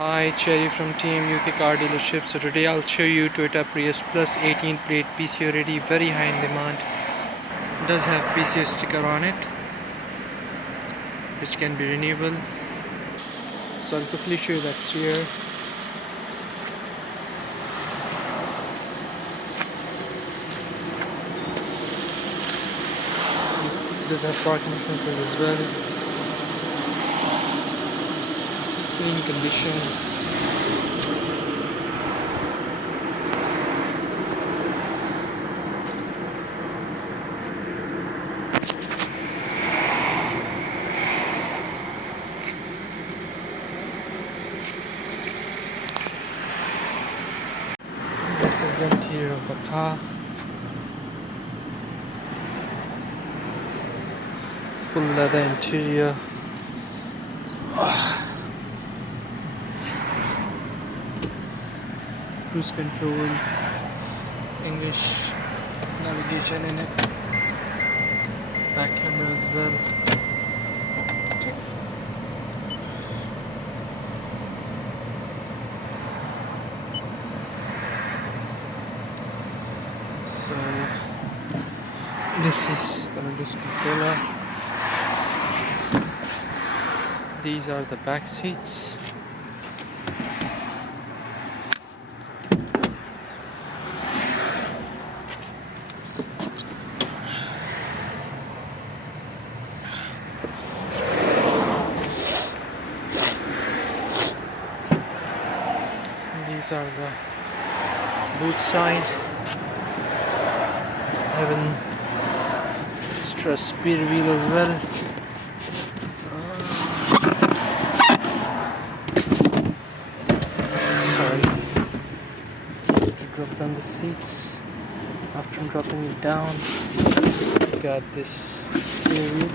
Hi, Cherry from Team UK Car Dealership. So today I'll show you Toyota Prius Plus 18 plate PCO ready, very high in demand. It does have PCO sticker on it, which can be renewable. So I'll quickly show you the exterior. This does have parking sensors as well. Clean condition. This is the interior of the car. Full leather interior. Cruise control, English navigation in it, back camera as well. So this is the reduce controller. These are the back seats. These are the boot side. Having extra speed wheel as well. Sorry, I have to drop down the seats. After dropping it down, you got this steering wheel.